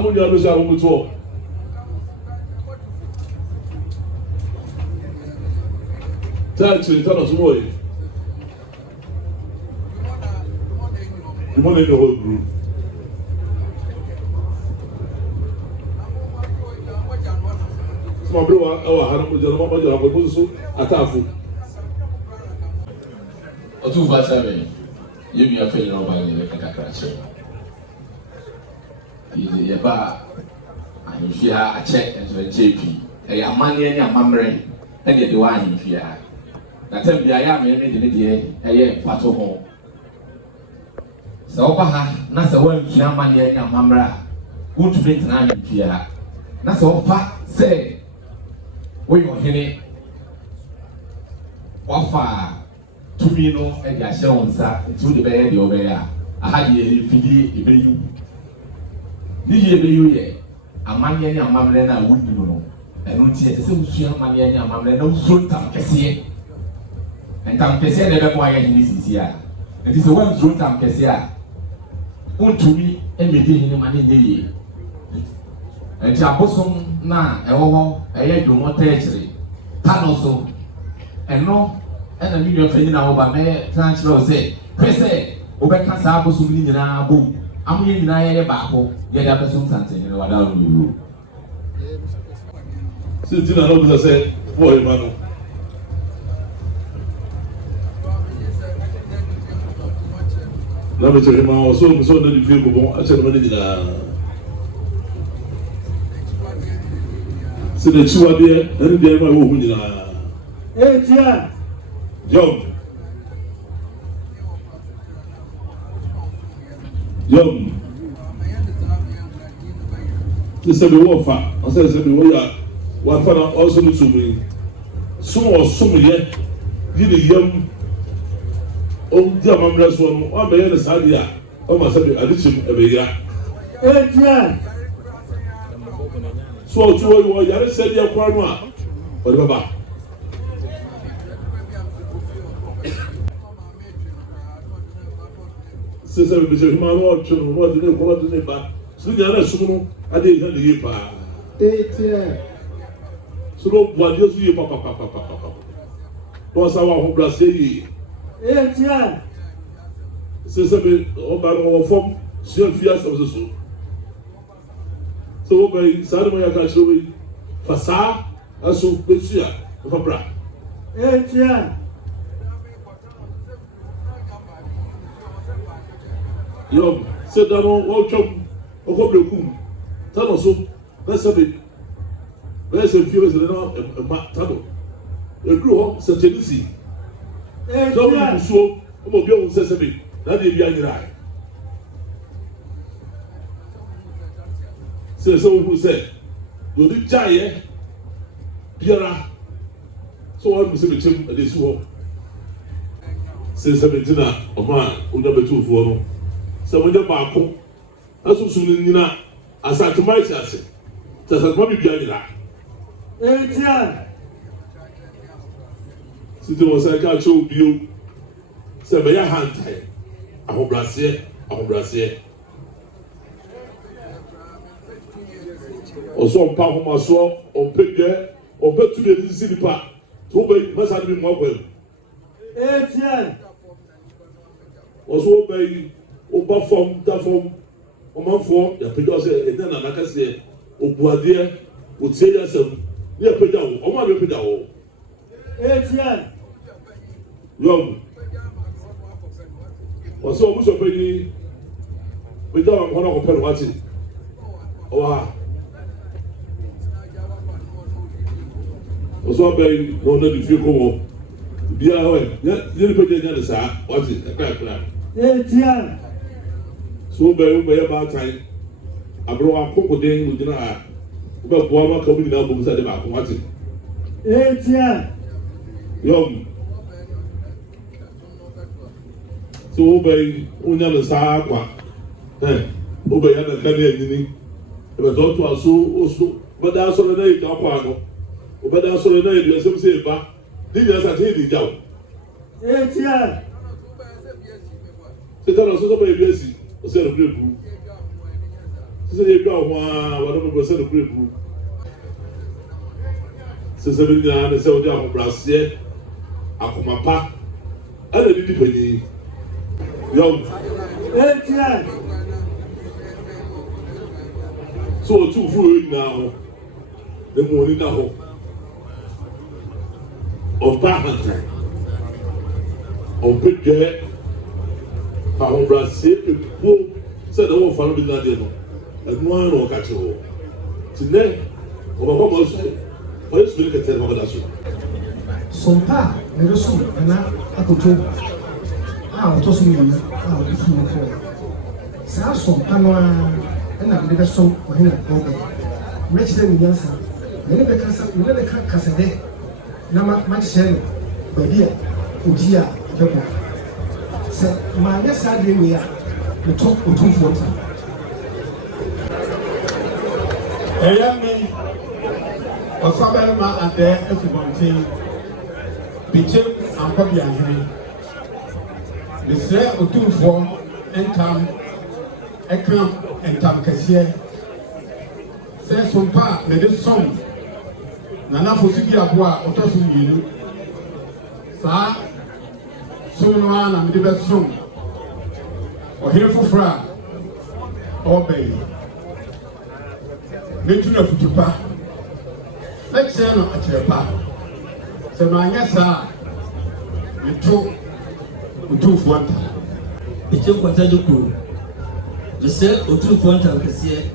Samu ni abisa umutuo. Actually, tell us more. The money in the whole group. Some people are having a lot of people atafu. Otumfuo Osei, you be a fellow by the Kakarache. You ba, and if you have a check and to a JP, a money and your memory, and you do one if you are. Na tem bia ya me de die eye pato ho so ba ha na se wan fia mane na mamra would be na fia na so fa say we yo hene wa fa to me no e dia hye wonsa to de be de obe ya aha de fidi e be yu ni ye be yu ye amane na mamra na wundi no eno tie se usua amane na mamra na uso tam kese. And Tampesi never go ahead in this year. It is a one through Tampesia. To me, and me getting money in the year. And Chabosom na a year do not tertiary. Tanoso. And no, and a million friend now by me, Transfer say, Pese, Obeka Sabosum in our boom. I'm in a babo, yet a person something in what I'll do. Since I know, say, boy, man. Na me tell ma so na di fi go a tell me ni na se de chiwa de na de ma wo hu ni na tia yom se be wo fa o se be wo ya wa fa na also no to me so ye di yam o dia mamra so no o be ye na sadia o ma sabe adichim e be ya tia so o tuwo yo yare sadia kwa no a o de baba se se be je ma ro chu no o de ne ko de ne ba so ya na su no ade ya de ye pa tia so ro bua de so ye pa to sa wa ho bra se yi tia se be o ba no fom se fia so o ba sa de mo ya ka chiro yi fa sa aso besia fa bra tia yo se da no o chom o ko blekum ta no so na se be se fia se no ma ta do e dru ho se Chieftaincy so we so o mo bi o se be na de bi anyira se so who say do di jaye biara so what se be chem de su ho se be tina o ma o da betu fu no se mo de ba ko asusu ni nyina Asanteman Council se Asanteman bi anyira tia sisi wọ́n sẹ́ ká ṣe òbí o sẹ́ bẹ́ẹ̀ yà hàn tẹ̀ ahobrasiẹ ọ̀sọ́ mpa ahomasoɔ ọ̀mpẹ gẹ ọ̀mpẹ tu de sisi nipa tó bẹ́ẹ̀ mẹ́sàn-án bí mu ọ̀gbẹ́ ọ̀sọ́ ọ̀bẹ yìí ọba fọm da fọm ọmanfoɔ yàpẹjọ sẹ ẹdẹ nana kẹsẹ obuadeɛ otie yẹ sẹm ní yàpẹjọ wọ ọmọ àbẹ yàpẹjọ wọ. Yom wọ́n ọmọ sọ pé ní pẹ̀lú àwọn ọmọ náà pẹ̀lú wáti ọwọ́ ha wọ́n sọ bẹ́ẹ̀ wọ́n náà di fi kó wọ́n bí i ahọ́ ẹ̀ yẹ́nì pẹ̀lú ẹ̀yẹ́ ní sáà wáti ẹ̀kọ́ so bẹ́ẹ̀ wọ́n bẹ́ẹ̀ bá tán àbúrò akókò dé ní òjì náà wọ́n bẹ́ẹ̀ bọ́ ọmọ kan bí nìyà bọ́ musa dé bá kó wáti yom. So obey unya le saa kwa obey ya na kane enini e be to aso oso bada so na e ka kwa no obada so na e bi se se ba di ya sa te di jaw tia se ta so so ba e bi esi o se ro breku Say you go one, whatever percent of group. Say 7 years, and say we are from Brazil. Akumapa. And the people penny. Yo. So Otumfuo now. The money now. Obahanta. Obedje. From Brazil, people said the whole family not there. And no one will catch you. Today, over what most what is really getting over that show? Sompa, the Russian, and I could do. Ah, just me, ah, if you want. Sa sompa no, and I'm the song for him. Okay, make them answer. Never Casade, Nama Maxell, Badia, Udia, Pepper. Say, my yes, I didn't hear the talk of 240. Eyami Osaberma and the Asibour Bechem and Pabianhene. The Sir Otumfuo Entam Ekram Entam Kasiye. Say Sompa, the song Nana Fosibi Abua, Otosu Yilu. Sa Sunwan and the best song. Or here for Fra Obey. Metu na futupa. Let's say no achepa. Se manya sa metu Otumfuo anta. Bechem kwata juku. The say Otumfuo anta kasiye.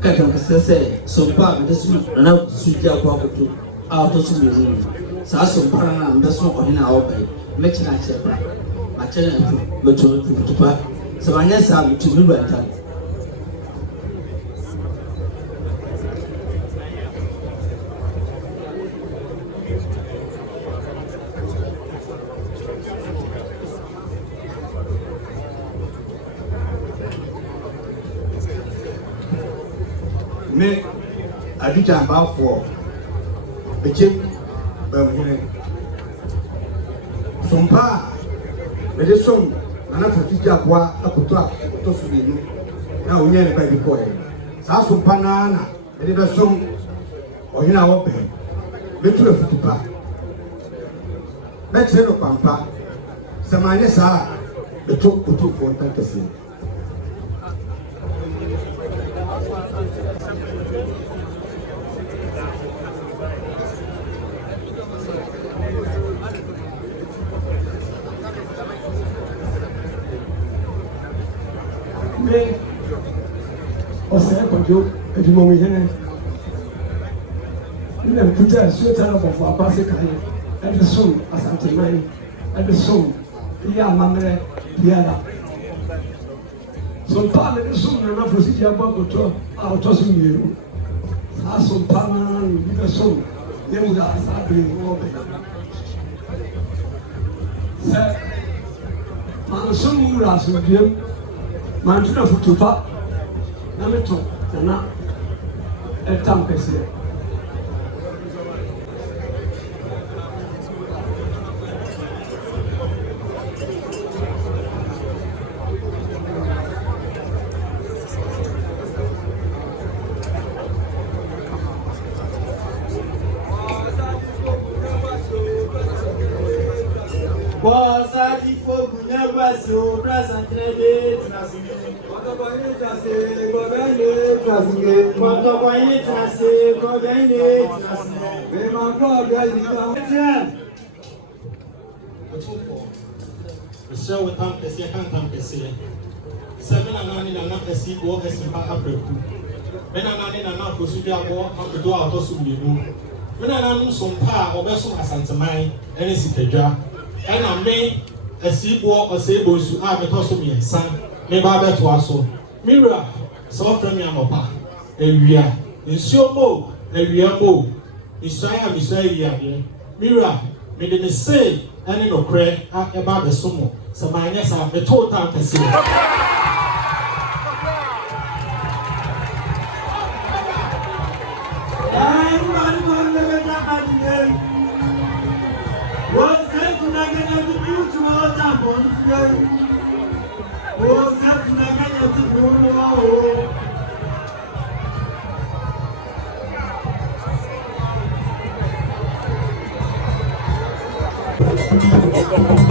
Ka kan kasiye say sompa be su na suji akwa koto. A to su me. Sa sompa na mbe so ohina awbai. Mechi na achepa. Ache na metu futupa. Se manya sa metu mi anta. Me adija mbafo Bechem bamhene sompa me som na fofiji akwa akoto akoto subinu na onye ne ba bi ko e sa sompa na me be som ohina wo be metu afutupa me tire no pampa samanye sa beto Otumfuo ntantasi. Osei Bonsu Tutu. Ina kuta sueta na bofo apase kan. Ede som Asanteman. Ede som ya mamre biara. So pa me som na fosiji abakoto a otoso miru. Sa so pa na ni som ye mu da asabe obe. Sa ma so mu ra so diem. Man tuna futupa na meto na etam kese Wasadi fogu never so present today to us. Show with Tampes, you can't Tampes. 7 and 9 and Asibour Osei Bonsu. When I'm not going to do a door out of Subibu. When I'm some power or vessel Asanteman, and it's a and I made Asibour Osei Bonsu have a toss of me and son, maybe I bet to us. Mirror, so from Yamopa, and we are in Shobo, and we are both. Isaiah, Messiah, Mirror, made the say, and in a cray about the sumo. So my nest have the total to see. Thank you.